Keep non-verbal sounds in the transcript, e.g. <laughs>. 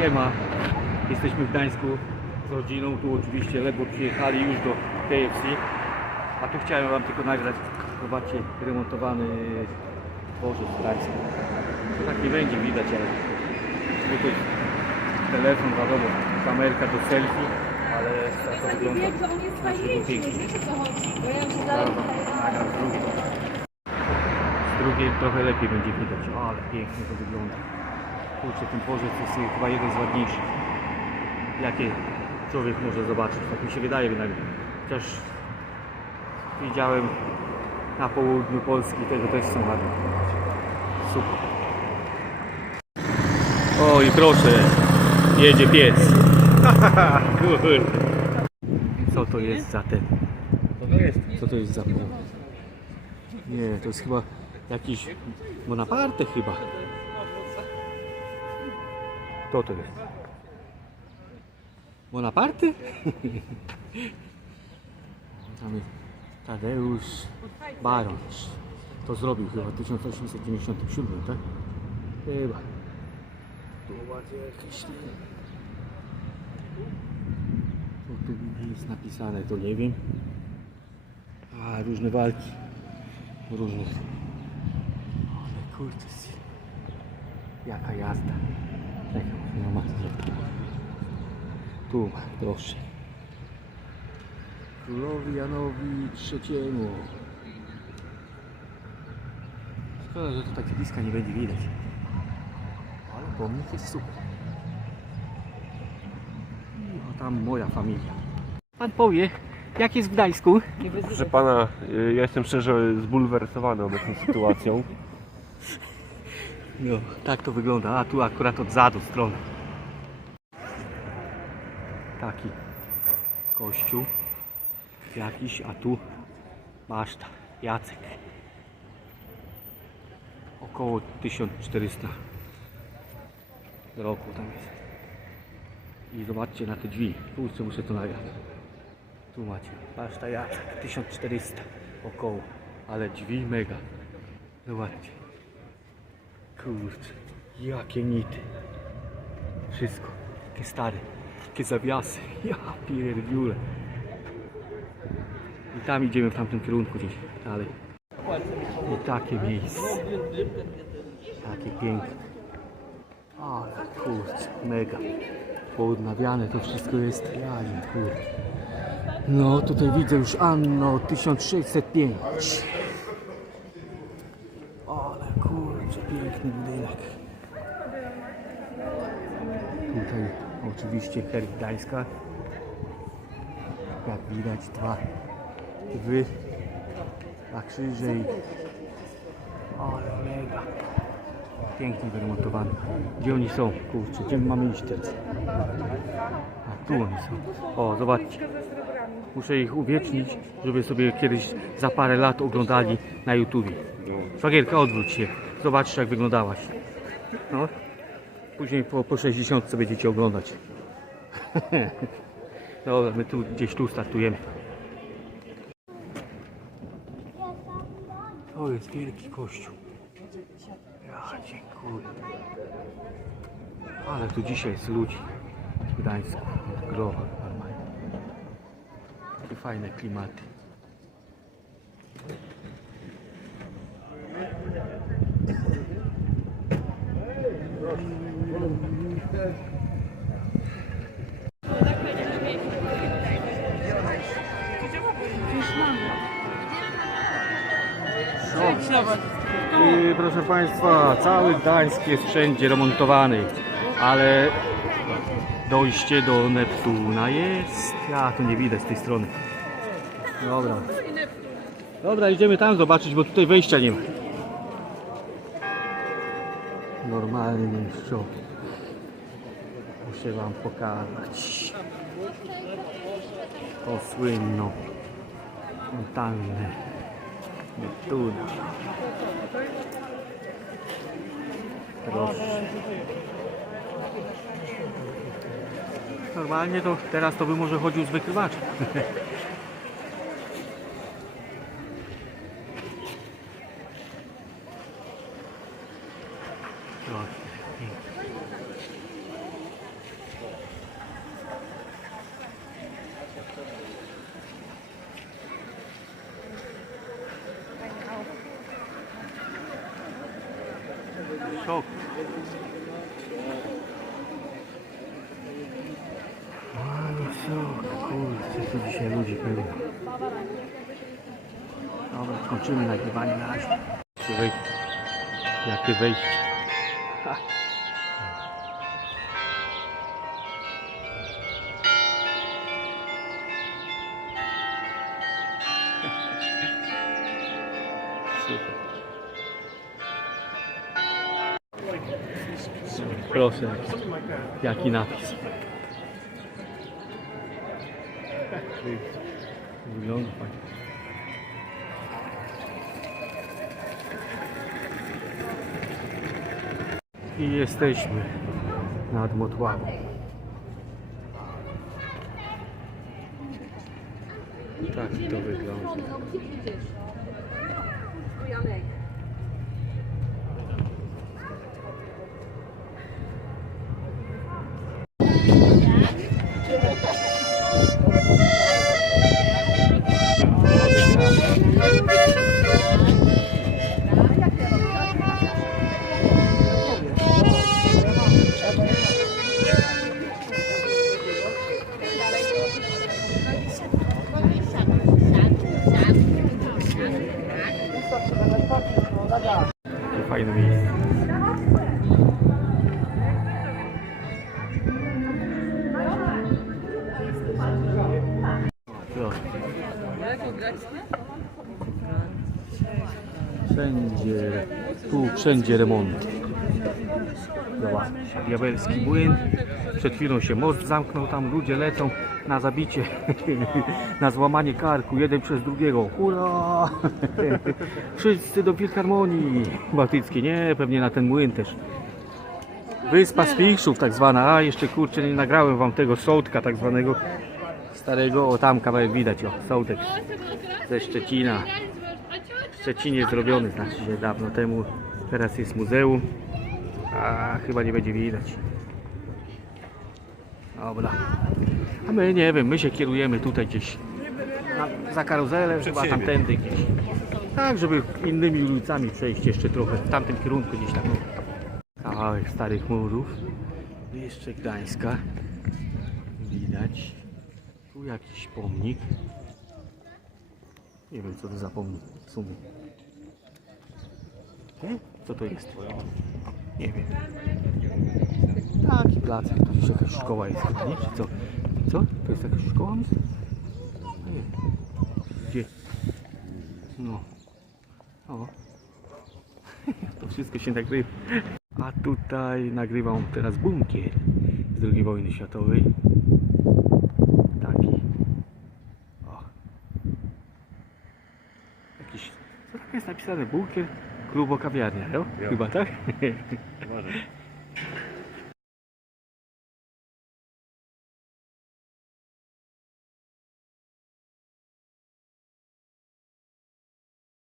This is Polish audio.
Siema, jesteśmy w Gdańsku z rodziną, tu oczywiście ledwo przyjechali już do KFC, a tu chciałem Wam tylko nagrać, zobaczcie, remontowany dworzec w Gdańsku. To tak nie będzie widać, ale jest telefon, wiadomo, kamerka do selfie, ale tak to wygląda. Wam nagram z drugiej. Z drugiej trochę lepiej będzie widać, o, ale pięknie to wygląda. Kurczę, ten dworzec jest chyba jeden z ładniejszych. Jakie człowiek może zobaczyć, tak mi się wydaje bynajmniej. Chociaż widziałem na południu Polski, tego też są ładne. Super. O i proszę, jedzie pies. <laughs> Co to jest za ten? Co to jest za pole? Nie, to jest chyba jakiś Bonaparte chyba. Kto to jest? Bonaparte? Tam jest Tadeusz Baroncz. To zrobił chyba w 1897, tak? Chyba. Tu ładnie jakieś... Co tu jest napisane, to nie wiem. A, różne walki. Różne. Ale kurczę. Jaka jazda. Czekaj, no ma Tu, proszę. Królowi Janowi III. Szkoda, że to tak z bliska nie będzie widać. Ale pomnik jest super. I o tam moja familia. Pan powie, jak jest w Gdańsku? Proszę pana, ja jestem szczerze zbulwersowany obecną sytuacją. <laughs> No, tak to wygląda. A tu akurat od zadu strony. Taki kościół jakiś, a tu maszta, Jacek. Około 1400 roku tam jest. I zobaczcie na te drzwi. Kurczę, muszę to nagrać. Tu macie, maszta Jacek, 1400 około. Ale drzwi mega. Zobaczcie. Kurczę, jakie nity. Wszystko. Jakie stare. Jakie zawiasy. Ja pierdziule. I tam idziemy w tamtym kierunku gdzieś dalej. I takie miejsce. Takie piękne. Ale kurczę, mega. Poodnawiane to wszystko jest. Ja kurczę. No tutaj widzę już anno 1605. Ale kurczę, piękny budynek. Tutaj oczywiście herb Gdańska. Jak widać dwa wy, dwa krzyże i ale mega. Pięknie wyremontowany. Gdzie oni są? Kurczę, gdzie my mamy iść teraz? A tu oni są. O, zobaczcie. Muszę ich uwiecznić, żeby sobie kiedyś za parę lat oglądali na YouTubie. Szwagierka, odwróć się. Zobaczcie, jak wyglądałaś. No. Później po, po 60 będziecie oglądać. <laughs> Dobra, my tu gdzieś tu startujemy. To jest wielki kościół. Ja dziękuję. Ale tu dzisiaj jest ludzi w Gdańsku. Growa normalnie. Takie fajne klimaty. I proszę Państwa, cały Gdańsk jest wszędzie remontowany, ale dojście do Neptuna jest. Ja tu nie widać z tej strony. Dobra. Dobra, idziemy tam zobaczyć, bo tutaj wejścia nie ma. Normalny szok. Muszę Wam pokazać. To słynną fontannę Neptuna. Proszę. Normalnie to teraz to by może chodził z wykrywaczem. <laughs> Proszę, pięknie. Szok. Ale szok, kurczę, tu dzisiaj ludzi pełno. Dobra, kończymy nagrywanie na razie. Jakie wejście. Ha. Proszę, jaki napis. Wygląda fajnie. I jesteśmy nad Motławą. Tak to wygląda. Wszędzie, tu wszędzie remont. Zobacz, diabelski młyn. Przed chwilą się most zamknął, tam ludzie lecą na zabicie, <laughs> na złamanie karku, jeden przez drugiego. Hurra! <laughs> Wszyscy do Filharmonii Bałtyckiej. Nie, pewnie na ten młyn też. Wyspa Sfinksów tak zwana. A, jeszcze kurczę, nie nagrałem wam tego sołtka tak zwanego starego. O, tam kawałek widać, o, sołtek ze Szczecina. W Szczecinie zrobiony, znaczy się dawno temu. Teraz jest muzeum. A chyba nie będzie widać. Dobra. A my nie wiem, my się kierujemy tutaj gdzieś na, za karuzelę, chyba siebie. tamtędy gdzieś. Tak, żeby innymi ulicami przejść jeszcze trochę w tamtym kierunku gdzieś tam. Kawałek starych murów. Jeszcze Gdańska. Widać. Tu jakiś pomnik. Nie wiem co to za pomnik w sumie. Nie? Co to jest? Nie wiem. Taki placek, tu gdzieś jakaś szkoła jest nie? Co? Co? To jest jakaś szkoła? myślę? Gdzie? No. O. <laughs> To wszystko się nagrywa. A tutaj nagrywam teraz bunkier z II wojny światowej. Taki. O. Jakiś, co tak jest napisane? Bunkier, klubo, kawiarnia, no? Jo. Chyba tak? Uważaj.